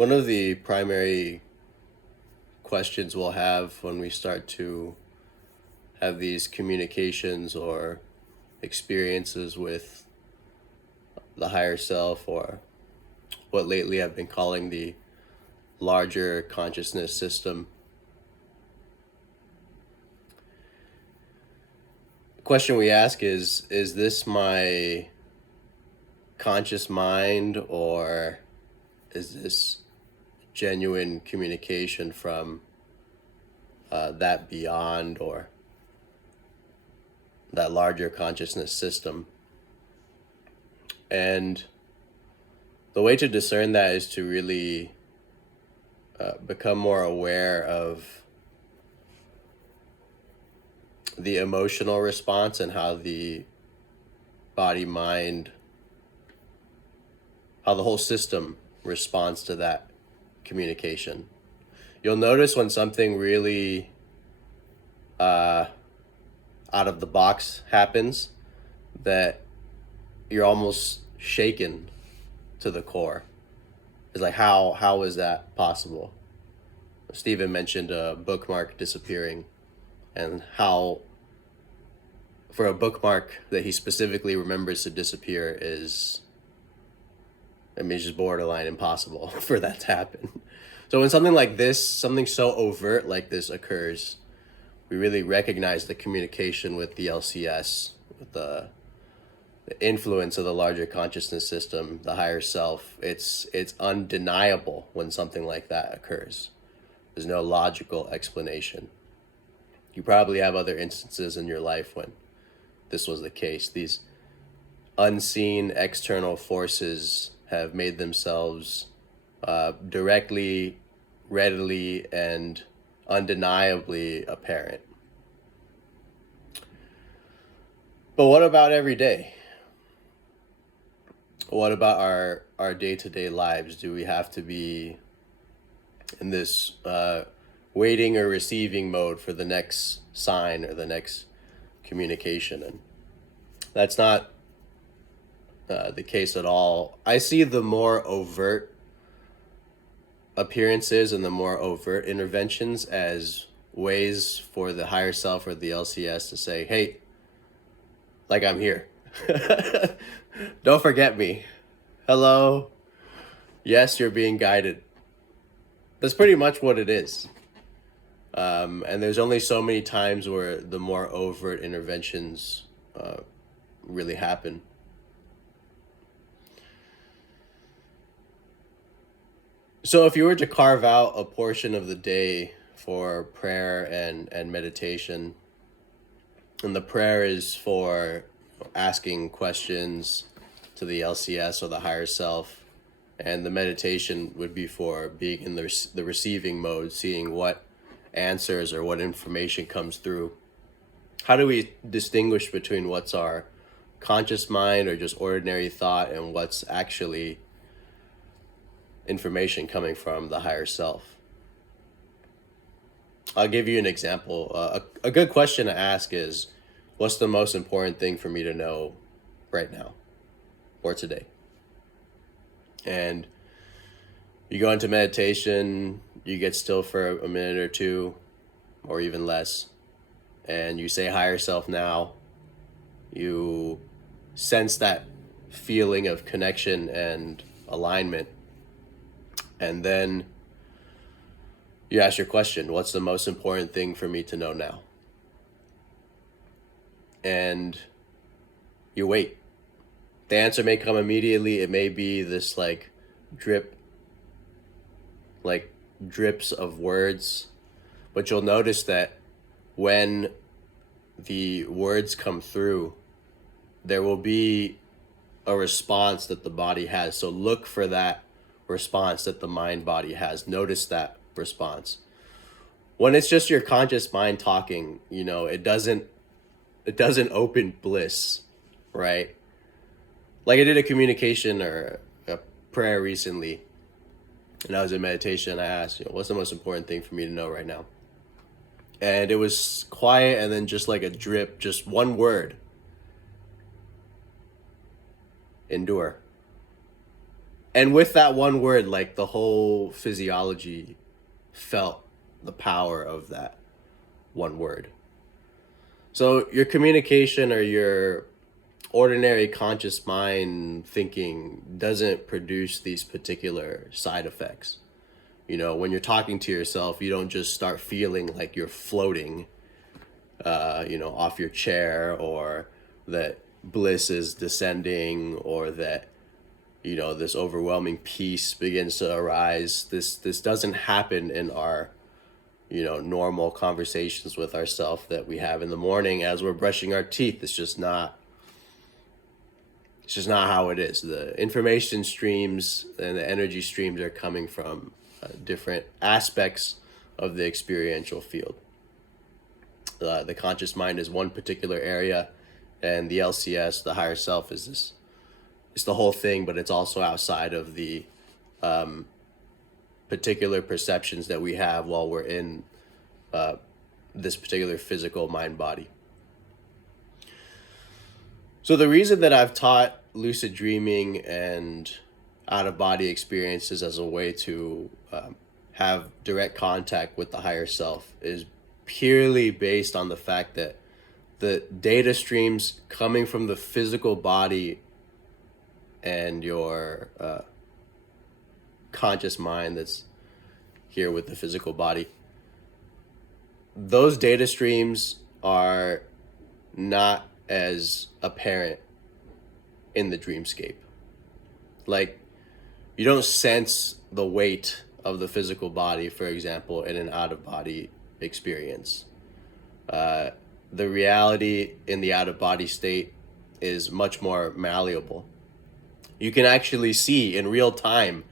One of the primary questions we'll have when we start to have these communications or experiences with the higher self, or what lately I've been calling the larger consciousness system. The question we ask is this my conscious mind, or is this genuine communication from that beyond, or that larger consciousness system? And the way to discern that is to really become more aware of the emotional response and how the body, mind, how the whole system responds to that communication. You'll notice when something really out of the box happens that you're almost shaken to the core. It's like, how is that possible? Stephen mentioned a bookmark disappearing, and how for a bookmark that he specifically remembers to disappear is, I mean, it's just borderline impossible for that to happen. So when something like this, something so overt like this occurs, we really recognize the communication with the LCS, with the influence of the larger consciousness system, the higher self. It's undeniable when something like that occurs. There's no logical explanation. You probably have other instances in your life when this was the case. These unseen external forces have made themselves directly, readily, and undeniably apparent. But what about every day? What about our day-to-day lives? Do we have to be in this waiting or receiving mode for the next sign or the next communication? And that's not the case at all. I see the more overt appearances and the more overt interventions as ways for the higher self or the LCS to say, hey, like, I'm here. Don't forget me. Hello. Yes, you're being guided. That's pretty much what it is. And there's only so many times where the more overt interventions really happen. So if you were to carve out a portion of the day for prayer and meditation, and the prayer is for asking questions to the LCS or the higher self, and the meditation would be for being in the receiving mode, seeing what answers or what information comes through. How do we distinguish between what's our conscious mind or just ordinary thought and what's actually information coming from the higher self? I'll give you an example. A good question to ask is, what's the most important thing for me to know right now or today? And you go into meditation, you get still for a minute or two, or even less, and you say higher self now. You sense that feeling of connection and alignment. And then you ask your question, what's the most important thing for me to know now? And you wait. The answer may come immediately. It may be this like drips of words, but you'll notice that when the words come through, there will be a response that the body has. So look for that response that the mind body has. Notice that response. When it's just your conscious mind talking, it doesn't open bliss, right? Like, I did a communication or a prayer recently, and I was in meditation. I asked, what's the most important thing for me to know right now? And it was quiet, and then just like a drip, just one word: endure. And with that one word, like the whole physiology felt the power of that one word. So your communication or your ordinary conscious mind thinking doesn't produce these particular side effects. You know, when you're talking to yourself, you don't just start feeling like you're floating, off your chair, or that bliss is descending, or that, this overwhelming peace begins to arise. This doesn't happen in our, normal conversations with ourselves that we have in the morning as we're brushing our teeth. It's just not how it is. The information streams and the energy streams are coming from different aspects of the experiential field. The conscious mind is one particular area, and the LCS, the higher self, is this. It's the whole thing, but it's also outside of the particular perceptions that we have while we're in this particular physical mind body. So the reason that I've taught lucid dreaming and out of body experiences as a way to have direct contact with the higher self is purely based on the fact that the data streams coming from the physical body and your conscious mind that's here with the physical body, those data streams are not as apparent in the dreamscape. Like, you don't sense the weight of the physical body, for example, in an out-of-body experience. The reality in the out-of-body state is much more malleable. You can actually see in real time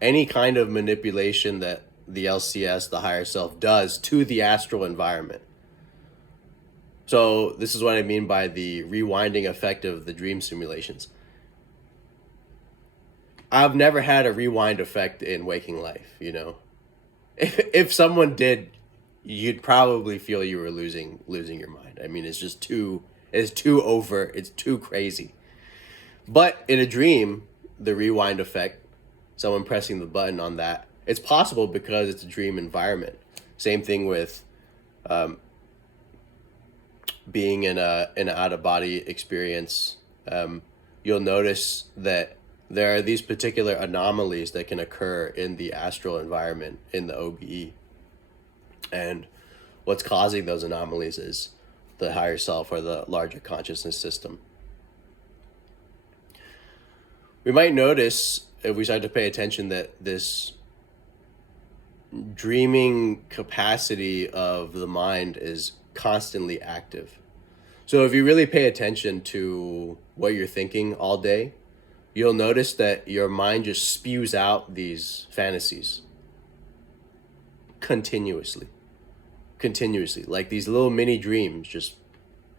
any kind of manipulation that the LCS, the higher self, does to the astral environment. So this is what I mean by the rewinding effect of the dream simulations. I've never had a rewind effect in waking life, If someone did, you'd probably feel you were losing your mind. I mean, it's too over, it's too crazy. But in a dream, the rewind effect, someone pressing the button on that, it's possible because it's a dream environment. Same thing with being in an out-of-body experience. You'll notice that there are these particular anomalies that can occur in the astral environment in the OBE. And what's causing those anomalies is the higher self or the larger consciousness system. We might notice, if we start to pay attention, that this dreaming capacity of the mind is constantly active. So if you really pay attention to what you're thinking all day, you'll notice that your mind just spews out these fantasies continuously, like these little mini dreams just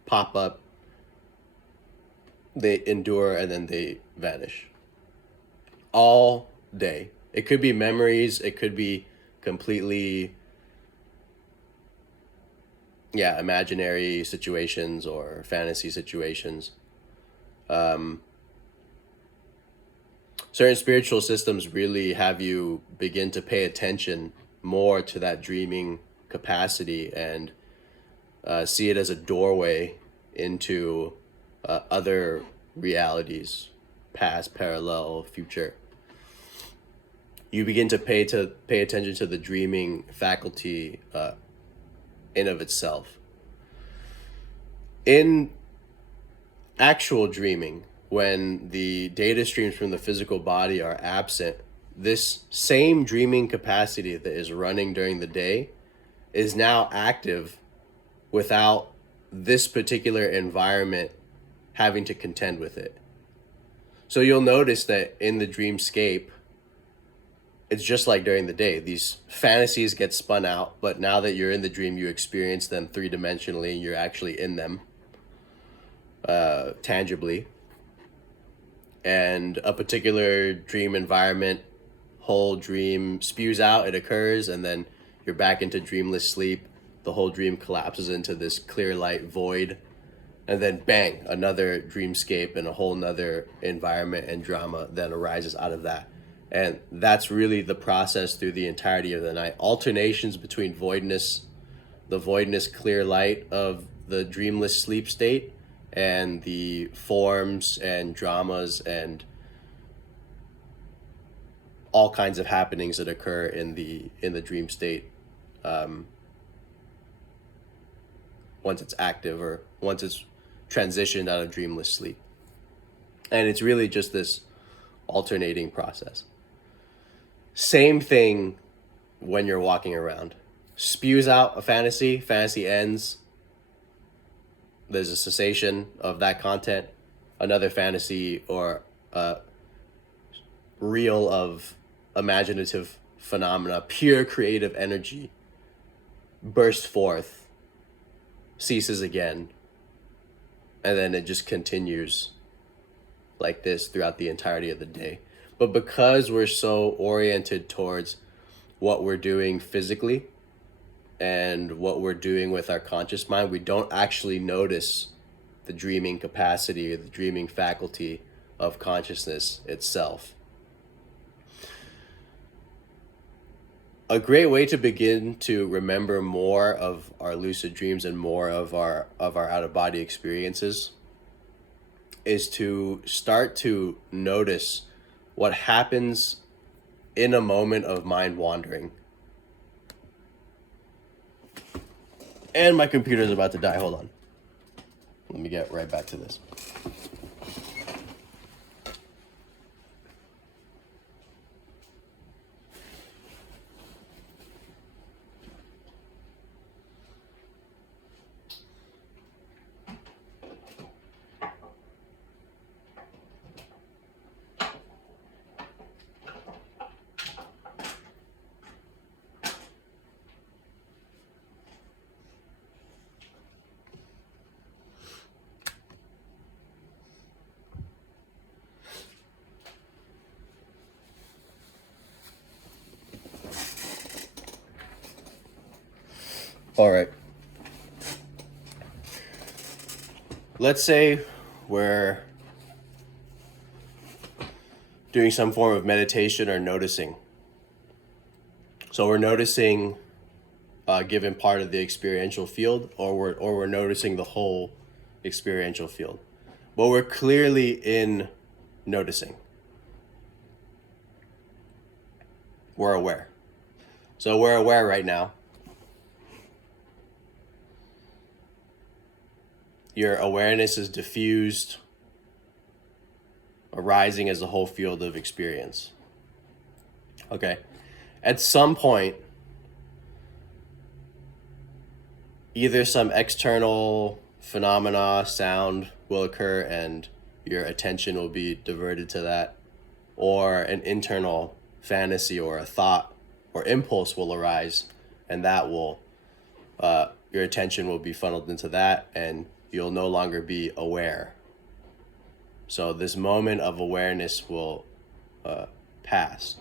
pop up, they endure, and then they vanish all day. It could be memories, it could be completely imaginary situations or fantasy situations. Certain spiritual systems really have you begin to pay attention more to that dreaming capacity and see it as a doorway into other realities, past, parallel, future. You begin to pay attention to the dreaming faculty in of itself. In actual dreaming, when the data streams from the physical body are absent, this same dreaming capacity that is running during the day is now active without this particular environment having to contend with it. So you'll notice that in the dreamscape, it's just like during the day. These fantasies get spun out, but now that you're in the dream, you experience them three-dimensionally, and you're actually in them tangibly. And a particular dream environment, whole dream spews out, it occurs, and then you're back into dreamless sleep. The whole dream collapses into this clear light void, and then bang, another dreamscape and a whole nother environment and drama that arises out of that. And that's really the process through the entirety of the night. Alternations between voidness, the voidness clear light of the dreamless sleep state, and the forms and dramas and all kinds of happenings that occur in the dream state, once it's active or once it's transitioned out of dreamless sleep. And it's really just this alternating process. Same thing when you're walking around. Spews out a fantasy ends, there's a cessation of that content, another fantasy or a reel of imaginative phenomena, pure creative energy bursts forth, ceases again, and then it just continues like this throughout the entirety of the day. But because we're so oriented towards what we're doing physically and what we're doing with our conscious mind, we don't actually notice the dreaming capacity or the dreaming faculty of consciousness itself. A great way to begin to remember more of our lucid dreams and more of our out-of-body experiences is to start to notice what happens in a moment of mind wandering. And my computer's about to die. Hold on. Let me get right back to this. All right. Let's say we're doing some form of meditation or noticing. So we're noticing a given part of the experiential field, or we're noticing the whole experiential field. But we're clearly in noticing. We're aware. So we're aware right now. Your awareness is diffused, arising as a whole field of experience. Okay. At some point, either some external phenomena, sound will occur and your attention will be diverted to that, or an internal fantasy or a thought or impulse will arise, and that will, your attention will be funneled into that, and you'll no longer be aware. So this moment of awareness will pass.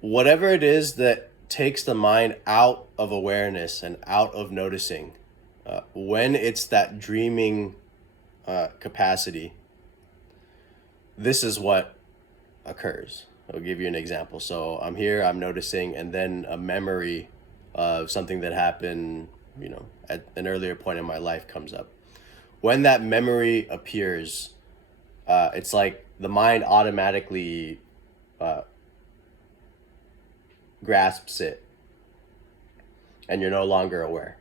Whatever it is that takes the mind out of awareness and out of noticing, when it's that dreaming capacity, this is what occurs. I'll give you an example. So I'm here, I'm noticing, and then a memory of something that happened, at an earlier point in my life comes up. When that memory appears, it's like the mind automatically grasps it, and you're no longer aware.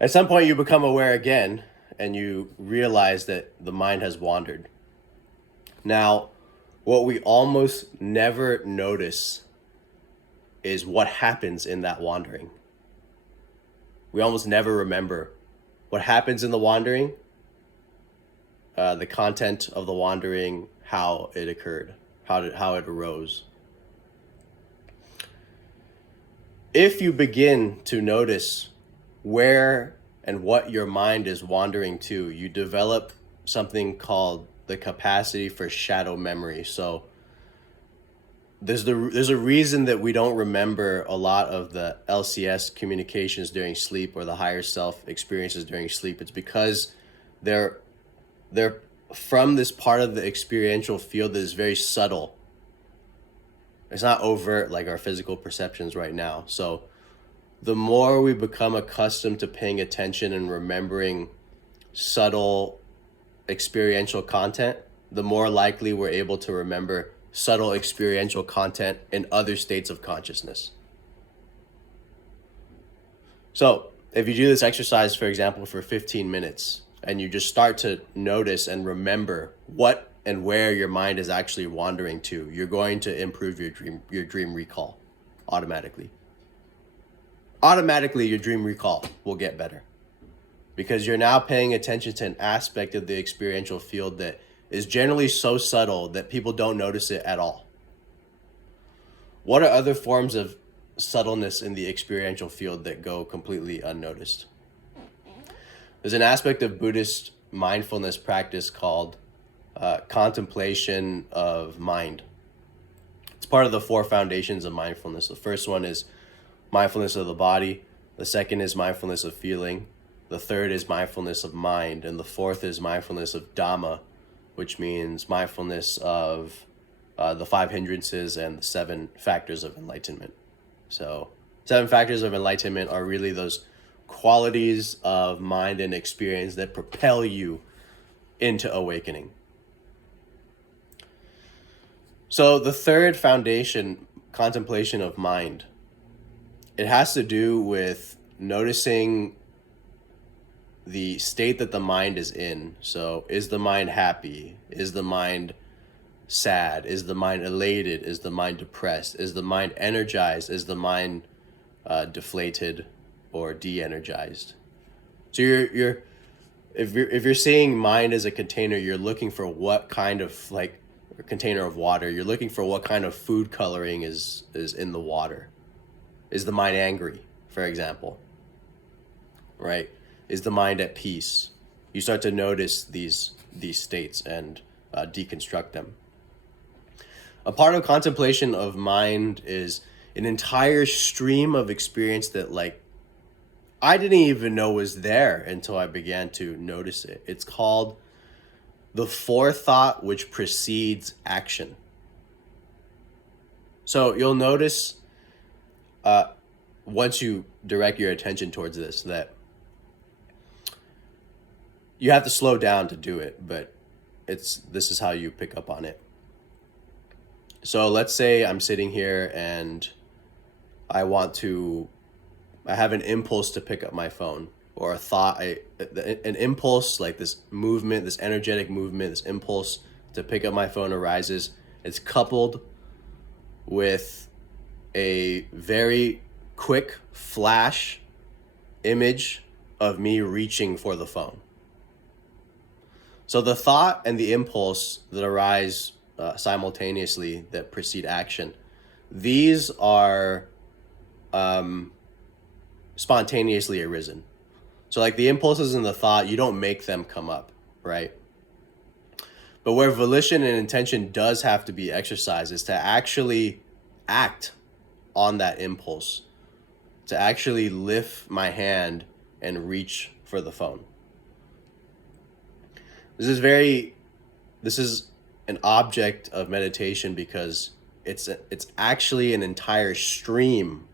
At some point you become aware again, and you realize that the mind has wandered. Now, what we almost never notice is what happens in that wandering. We almost never remember what happens in the wandering, the content of the wandering, how it occurred, how it arose. If you begin to notice where and what your mind is wandering to, you develop something called the capacity for shadow memory. So there's a reason that we don't remember a lot of the LCS communications during sleep or the higher self experiences during sleep. It's because they're from this part of the experiential field that is very subtle. It's not overt like our physical perceptions right now. So the more we become accustomed to paying attention and remembering subtle experiential content, the more likely we're able to remember subtle experiential content in other states of consciousness. So if you do this exercise, for example, for 15 minutes, and you just start to notice and remember what and where your mind is actually wandering to, you're going to improve your dream recall automatically. Automatically, your dream recall will get better because you're now paying attention to an aspect of the experiential field that is generally so subtle that people don't notice it at all. What are other forms of subtleness in the experiential field that go completely unnoticed? There's an aspect of Buddhist mindfulness practice called contemplation of mind. It's part of the 4 foundations of mindfulness. The first one is mindfulness of the body. The second is mindfulness of feeling. The third is mindfulness of mind. And the fourth is mindfulness of Dhamma, which means mindfulness of the 5 hindrances and the 7 factors of enlightenment. So 7 factors of enlightenment are really those qualities of mind and experience that propel you into awakening. So the third foundation, contemplation of mind, it has to do with noticing the state that the mind is in. So is the mind happy? Is the mind sad? Is the mind elated? Is the mind depressed? Is the mind energized? Is the mind deflated or de-energized? So if you're seeing mind as a container, you're looking for what kind of, like a container of water, you're looking for what kind of food coloring is in the water. Is the mind angry, for example? Right? Is the mind at peace? You start to notice these states and deconstruct them. A part of contemplation of mind is an entire stream of experience that, like, I didn't even know was there until I began to notice it. It's called the forethought which precedes action. So you'll notice once you direct your attention towards this that you have to slow down to do it, but this is how you pick up on it. So let's say I'm sitting here and I have an impulse to pick up my phone, or a thought, an impulse, like this movement, this energetic movement, this impulse to pick up my phone arises. It's coupled with a very quick flash image of me reaching for the phone. So the thought and the impulse that arise simultaneously that precede action, these are spontaneously arisen. So like the impulses and the thought, you don't make them come up, right? But where volition and intention does have to be exercised is to actually act on that impulse, to actually lift my hand and reach for the phone. This is an object of meditation because it's actually an entire stream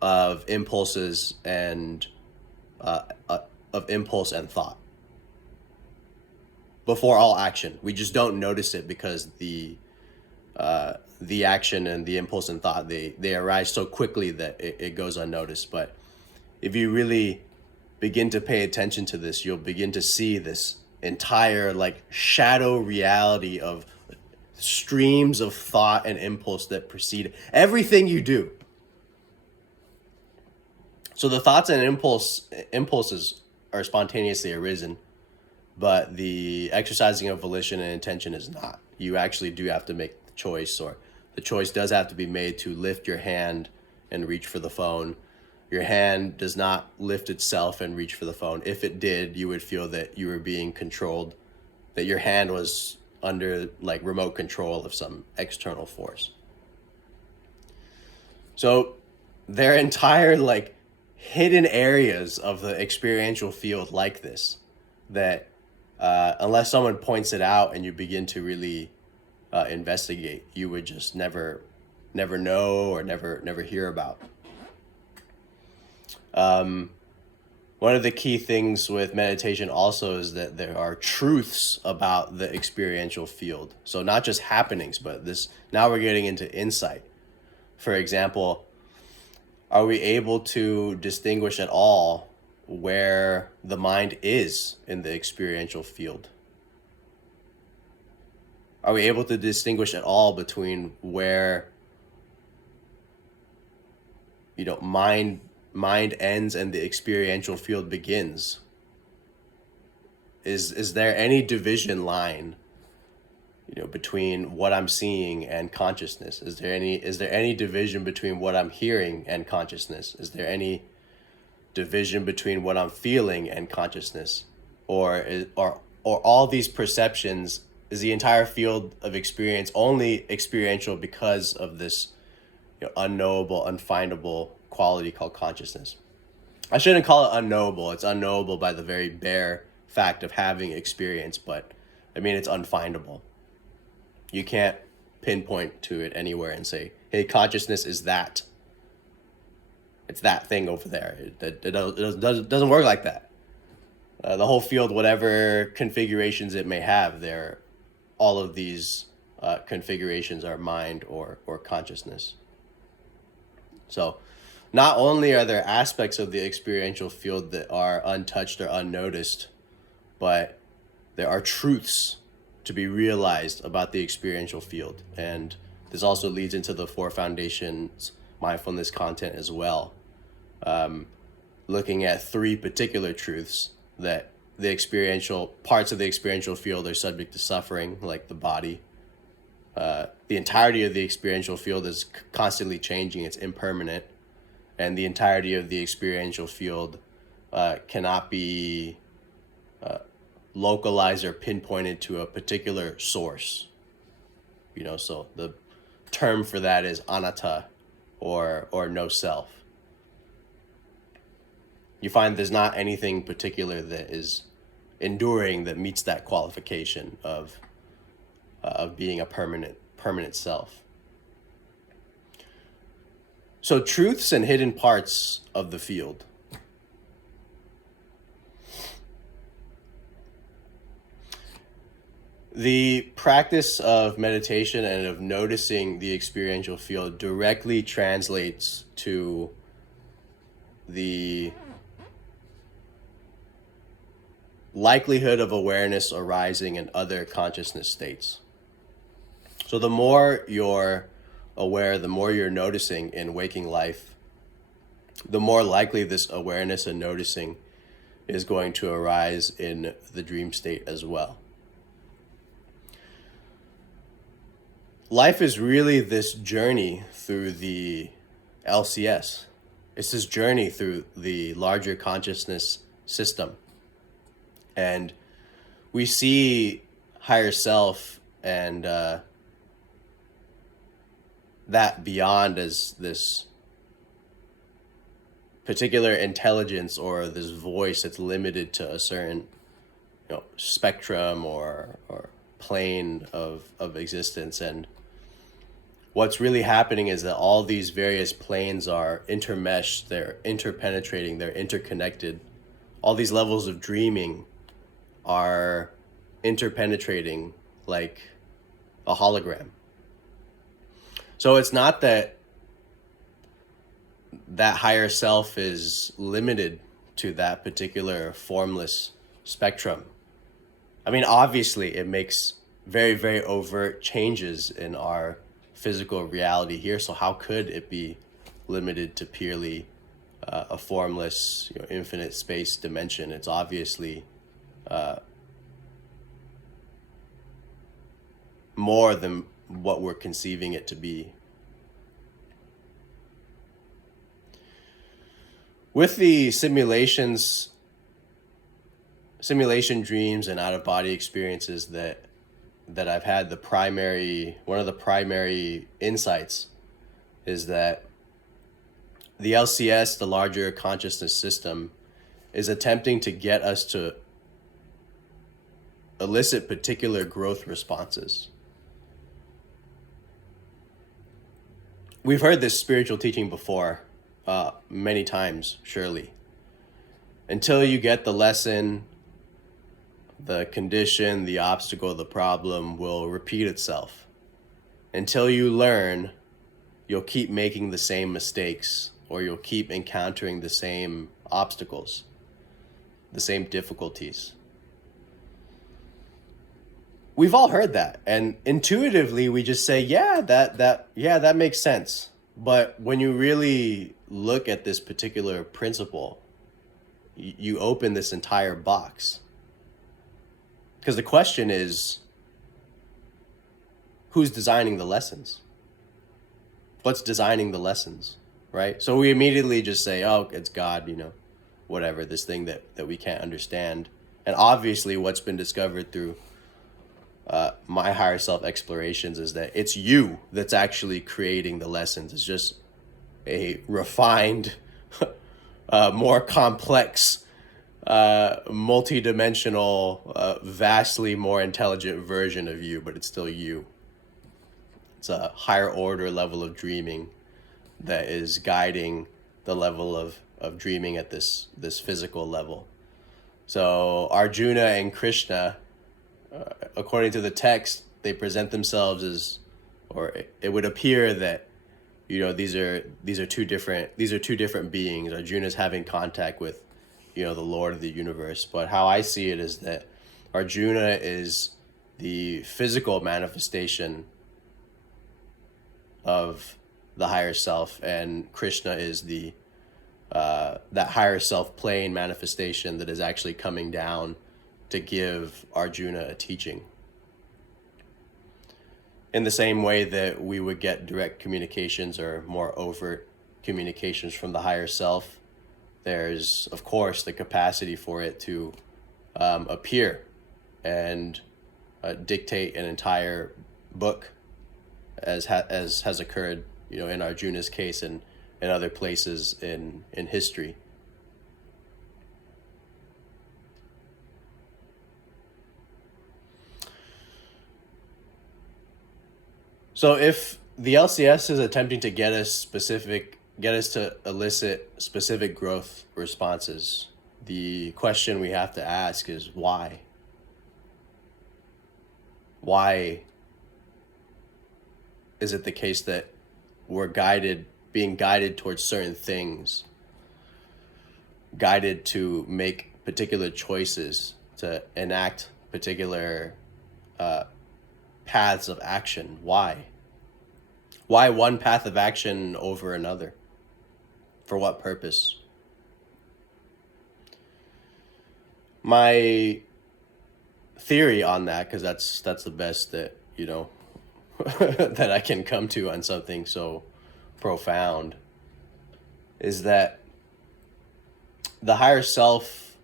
of impulses and of impulse and thought before all action. We just don't notice it because the action and the impulse and thought, they arise so quickly that it goes unnoticed. But if you really begin to pay attention to this, you'll begin to see this entire like shadow reality of streams of thought and impulse that precede everything you do. So the thoughts and impulses are spontaneously arisen, but the exercising of volition and intention is not. You actually do have to make the choice, or the choice does have to be made to lift your hand and reach for the phone. Your hand does not lift itself and reach for the phone. If it did, you would feel that you were being controlled, that your hand was under like remote control of some external force. So their entire like hidden areas of the experiential field like this that unless someone points it out and you begin to really investigate, you would just never know or never hear about. One of the key things with meditation also is that there are truths about the experiential field. So not just happenings, but now we're getting into insight. For example, are we able to distinguish at all where the mind is in the experiential field? Are we able to distinguish at all between where mind ends and the experiential field begins? Is there any division line, between what I'm seeing and consciousness? Is there any division between what I'm hearing and consciousness? Is there any division between what I'm feeling and consciousness? Or all these perceptions, is the entire field of experience only experiential because of this unknowable, unfindable quality called consciousness? I shouldn't call it unknowable. It's unknowable by the very bare fact of having experience, but I mean, it's unfindable. You can't pinpoint to it anywhere and say, hey, consciousness is that. It's that thing over there. It doesn't work like that. The whole field, whatever configurations it may have, all of these configurations are mind or consciousness. So not only are there aspects of the experiential field that are untouched or unnoticed, but there are truths to be realized about the experiential field. And this also leads into the 4 Foundations mindfulness content as well. Looking at 3 particular truths: that the experiential parts of the experiential field are subject to suffering, like the body. The entirety of the experiential field is constantly changing, it's impermanent. And the entirety of the experiential field cannot be localized or pinpointed to a particular source. So the term for that is anatta, or no self. You find there's not anything particular that is enduring that meets that qualification of being a permanent self. So truths and hidden parts of the field. The practice of meditation and of noticing the experiential field directly translates to the likelihood of awareness arising in other consciousness states. So the more you're aware, the more you're noticing in waking life, the more likely this awareness and noticing is going to arise in the dream state as well. Life is really this journey through the LCS. It's this journey through the larger consciousness system. And we see higher self and that beyond as this particular intelligence or this voice that's limited to a certain spectrum or plane of existence. And what's really happening is that all these various planes are intermeshed, they're interpenetrating, they're interconnected. All these levels of dreaming are interpenetrating like a hologram. So it's not that higher self is limited to that particular formless spectrum. I mean, obviously it makes very, very overt changes in our physical reality here. So how could it be limited to purely a formless, infinite space dimension? It's obviously more than what we're conceiving it to be. With the simulation dreams and out-of-body experiences that I've had, one of the primary insights is that the LCS, the larger consciousness system, is attempting to get us to elicit particular growth responses. We've heard this spiritual teaching before, many times, surely. Until you get the lesson, the condition, the obstacle, the problem will repeat itself. Until you learn, you'll keep making the same mistakes, or you'll keep encountering the same obstacles, the same difficulties. We've all heard that, and intuitively we just say, yeah, that makes sense. But when you really look at this particular principle, you open this entire box. Because the question is, who's designing the lessons? What's designing the lessons, right? So we immediately just say, oh, it's God, whatever, this thing that we can't understand. And obviously what's been discovered through my higher self explorations is that it's you that's actually creating the lessons. It's just a refined, more complex, multi-dimensional, vastly more intelligent version of you, but it's still you. It's a higher order level of dreaming that is guiding the level of dreaming at this physical level. So Arjuna and Krishna, according to the text, they present themselves as, or it would appear that, these are two different beings. Arjuna's having contact with, the Lord of the universe. But how I see it is that Arjuna is the physical manifestation of the higher self, and Krishna is the that higher self plane manifestation that is actually coming down to give Arjuna a teaching. In the same way that we would get direct communications or more overt communications from the higher self, there's, of course, the capacity for it to appear and dictate an entire book, as has occurred, in Arjuna's case and in other places in history. So if the LCS is attempting to get us to elicit specific growth responses, the question we have to ask is why? Why is it the case that we're being guided towards certain things, guided to make particular choices, to enact particular paths of action? Why? Why one path of action over another? For what purpose? My theory on that, because that's the best that, that I can come to on something so profound, is that the higher self,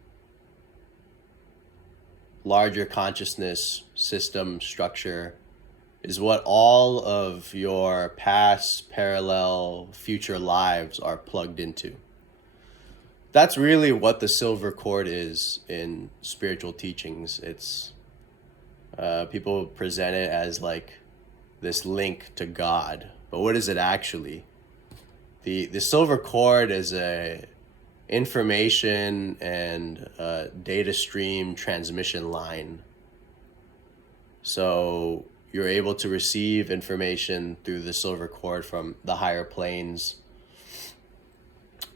larger consciousness, system, structure, is what all of your past, parallel, future lives are plugged into. That's really what the silver cord is in spiritual teachings. It's people present it as like this link to God, but what is it actually? The silver cord is a information and data stream transmission line. So you're able to receive information through the silver cord from the higher planes,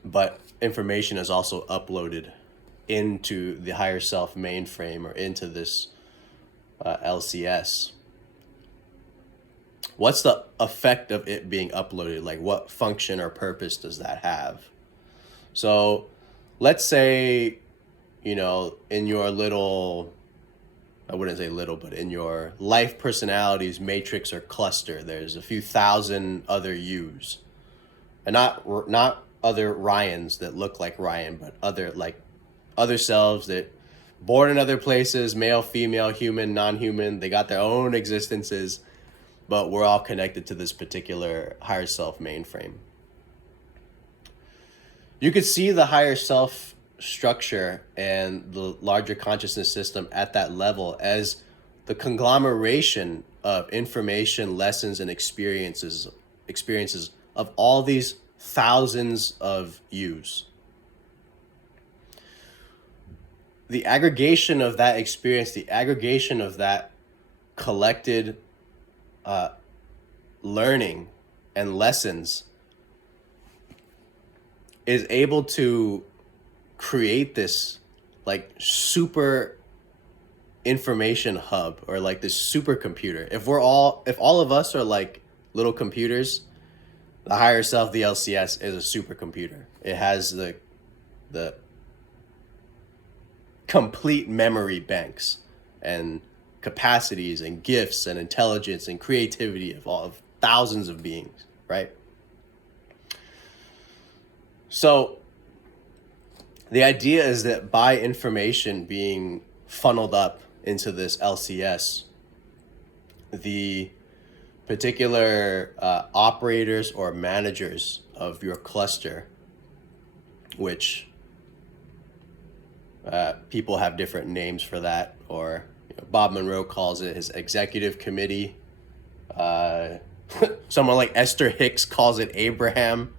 but information is also uploaded into the higher self mainframe or into this LCS. What's the effect of it being uploaded? Like, what function or purpose does that have? So let's say, in your little, I wouldn't say little, but in your life personalities matrix or cluster, there's a few thousand other yous, and not other Ryans that look like Ryan, but other selves that born in other places, male, female, human, non-human. They got their own existences, but we're all connected to this particular higher self mainframe. You could see the higher self structure and the larger consciousness system at that level as the conglomeration of information, lessons, and experiences of all these thousands of yous. The aggregation of that experience, the aggregation of that collected learning and lessons is able to create this like super information hub, or like this supercomputer. If all of us are like little computers, the higher self, the LCS, is a supercomputer. It has the complete memory banks and capacities and gifts and intelligence and creativity of thousands of beings, right? So the idea is that by information being funneled up into this LCS, the particular operators or managers of your cluster, which people have different names for that, or Bob Monroe calls it his executive committee. Someone like Esther Hicks calls it Abraham.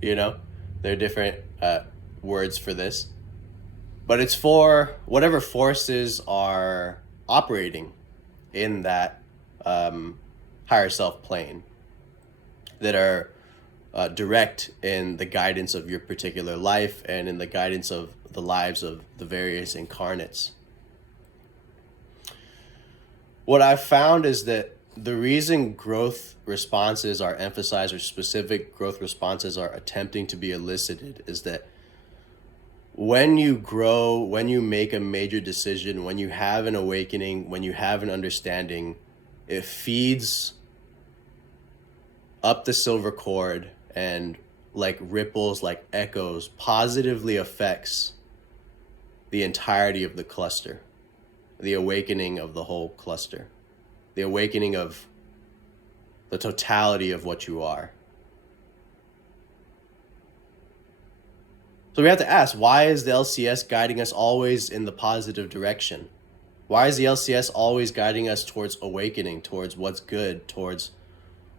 There are different words for this. But it's for whatever forces are operating in that higher self plane that are direct in the guidance of your particular life and in the guidance of the lives of the various incarnates. What I've found is that the reason growth responses are emphasized, or specific growth responses are attempting to be elicited, is that when you grow, when you make a major decision, when you have an awakening, when you have an understanding, it feeds up the silver cord and like ripples, like echoes, positively affects the entirety of the cluster, the awakening of the whole cluster, the awakening of the totality of what you are. So we have to ask, why is the LCS guiding us always in the positive direction? Why is the LCS always guiding us towards awakening, towards what's good, towards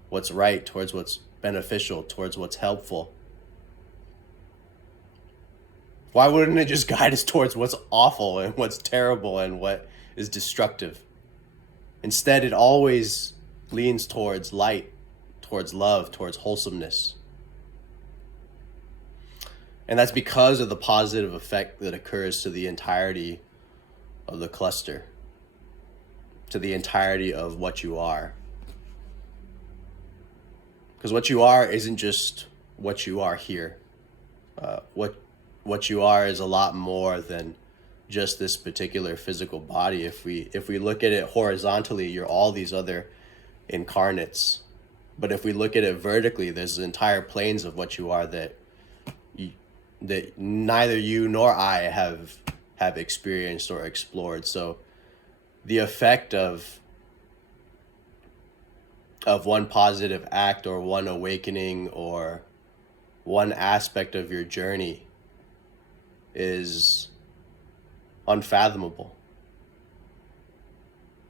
what's right, towards what's beneficial, towards what's helpful? Why wouldn't it just guide us towards what's awful and what's terrible and what is destructive? Instead, it always leans towards light, towards love, towards wholesomeness. And that's because of the positive effect that occurs to the entirety of the cluster, to the entirety of what you are. Because what you are isn't just what you are here. What you are is a lot more than just this particular physical body. If we look at it horizontally, you're all these other incarnates. But if we look at it vertically, there's entire planes of what you are that neither you nor I have experienced or explored. So the effect of one positive act or one awakening or one aspect of your journey is unfathomable.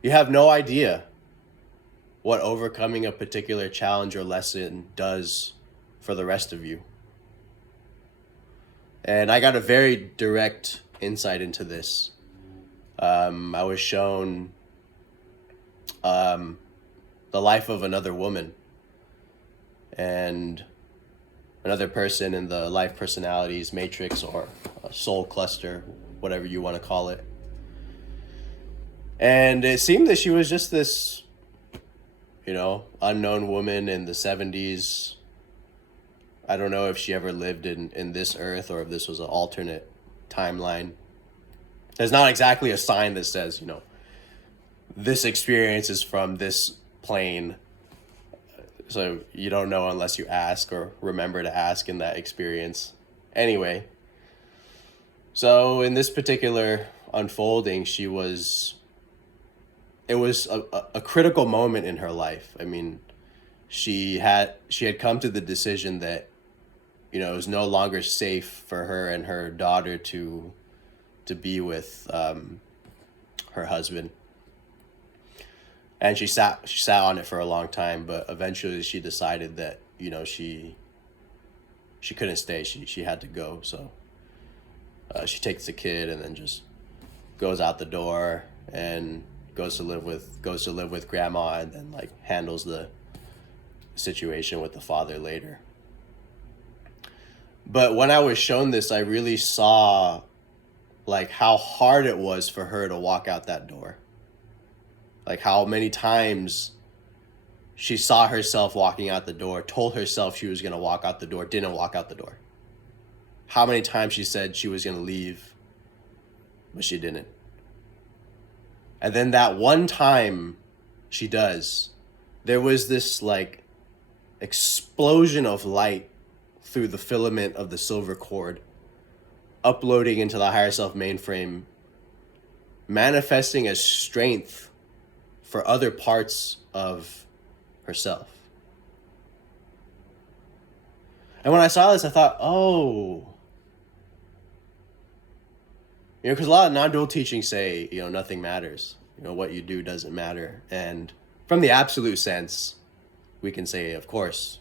You have no idea what overcoming a particular challenge or lesson does for the rest of you. And I got a very direct insight into this. I was shown the life of another woman and another person in the life personalities matrix or soul cluster, whatever you want to call it. And it seemed that she was just this, unknown woman in the 70s. I don't know if she ever lived in this earth or if this was an alternate timeline. There's not exactly a sign that says, this experience is from this plane. So you don't know unless you ask or remember to ask in that experience. Anyway, so in this particular unfolding, it was a critical moment in her life. I mean, she had come to the decision that it was no longer safe for her and her daughter to be with her husband. And she sat on it for a long time, but eventually she decided that she couldn't stay. She had to go. So she takes the kid and then just goes out the door and goes to live with grandma, and then like handles the situation with the father later. But when I was shown this, I really saw like how hard it was for her to walk out that door. Like how many times she saw herself walking out the door, told herself she was going to walk out the door, didn't walk out the door. How many times she said she was going to leave, but she didn't. And then that one time she does, there was this like explosion of light through the filament of the silver cord, uploading into the higher self mainframe, manifesting as strength for other parts of herself. And when I saw this, I thought, oh, because a lot of non-dual teachings say, nothing matters. What you do doesn't matter. And from the absolute sense, we can say, of course,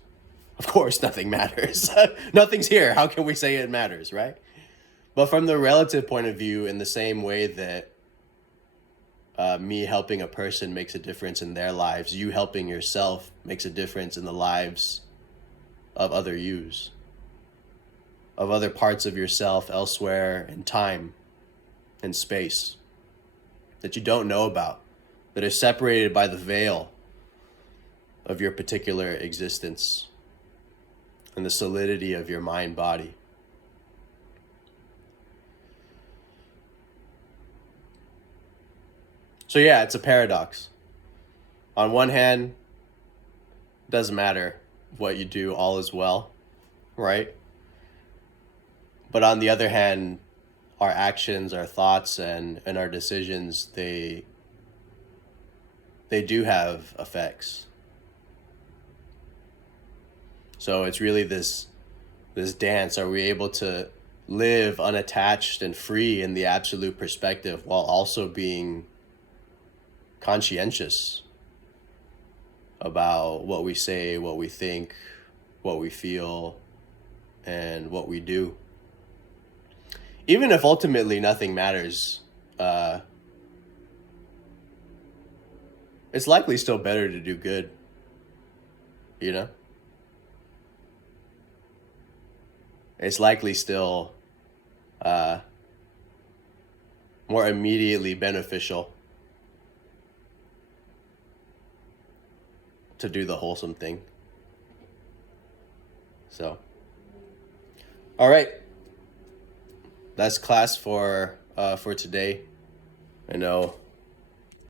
nothing matters. Nothing's here. How can we say it matters, right? But from the relative point of view, in the same way that me helping a person makes a difference in their lives, you helping yourself makes a difference in the lives of other yous, of other parts of yourself elsewhere in time and space that you don't know about, that are separated by the veil of your particular existence and the solidity of your mind body. So yeah, it's a paradox. On one hand, it doesn't matter what you do, all is well, right? But on the other hand, our actions, our thoughts, and our decisions, they do have effects. So it's really this dance. Are we able to live unattached and free in the absolute perspective while also being conscientious about what we say, what we think, what we feel, and what we do? Even if ultimately nothing matters, it's likely still better to do good, It's likely still more immediately beneficial to do the wholesome thing. So, all right. That's class for today. I know